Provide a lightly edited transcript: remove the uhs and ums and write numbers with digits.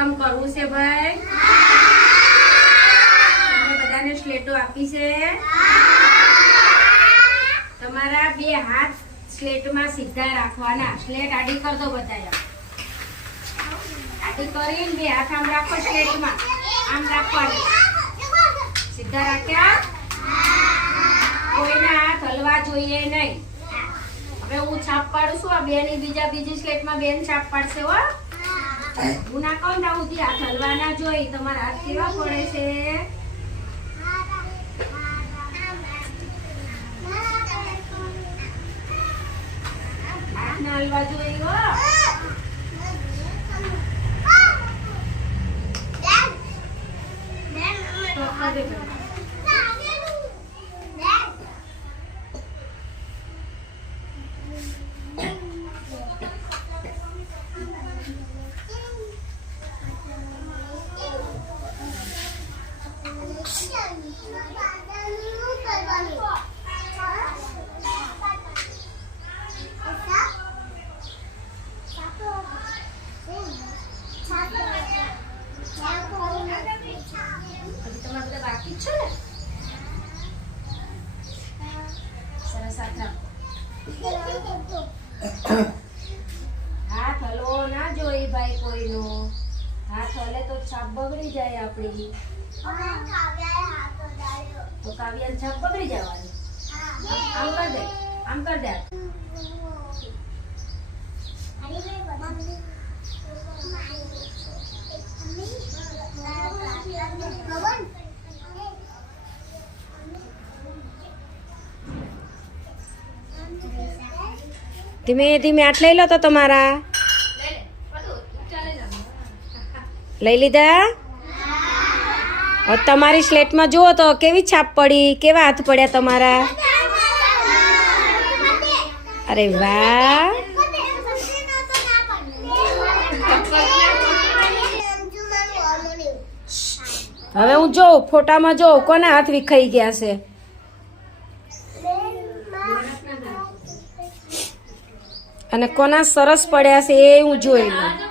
કામ કરવું છે ભાઈ? તમે બધાને સ્લેટો આપી છે? તમારા બે હાથ સ્લેટમાં સીધા રાખવાના. સ્લેટ આડી કર દો બધાય. આડી કરીને બે હાથ આમ રાખો સ્લેટમાં. આમ રાખવાના. સીધા રાખ્યા? કોઈના હાથ હલવા જોઈએ નહીં. હવે હું છાપ પાડું છું. આ બેની બીજી સ્લેટમાં બેન છાપ પાડશે હો. હું ના કહું ને સુધી હાથ હલવા ના જોઈ. તમારા હાથ કેવા પડે છે? હાથ ના હલવા જોઈએ હો. હાથ હલવો ના જોઈ ભાઈ કોઈનો. હાથ હલે તો છાપ બગડી જાય આપણી. તો કાવ્યાની છાપ બગડી જવાની. આમ કર દે, આમ કર દે. ધીમે ધીમે આટ લઈ લો તો તમારા. લઈ લીધા? તમારી સ્લેટમાં જુઓ તો કેવી છાપ પડી, કેવા હાથ પડ્યા તમારા. અરે વાહ. હવે હું જોઉં ફોટામાં જોઉં કોના હાથ વિખાઈ ગયા છે. અને કોના સરસ પડ્યા છે એ હું જોઈ લઉં.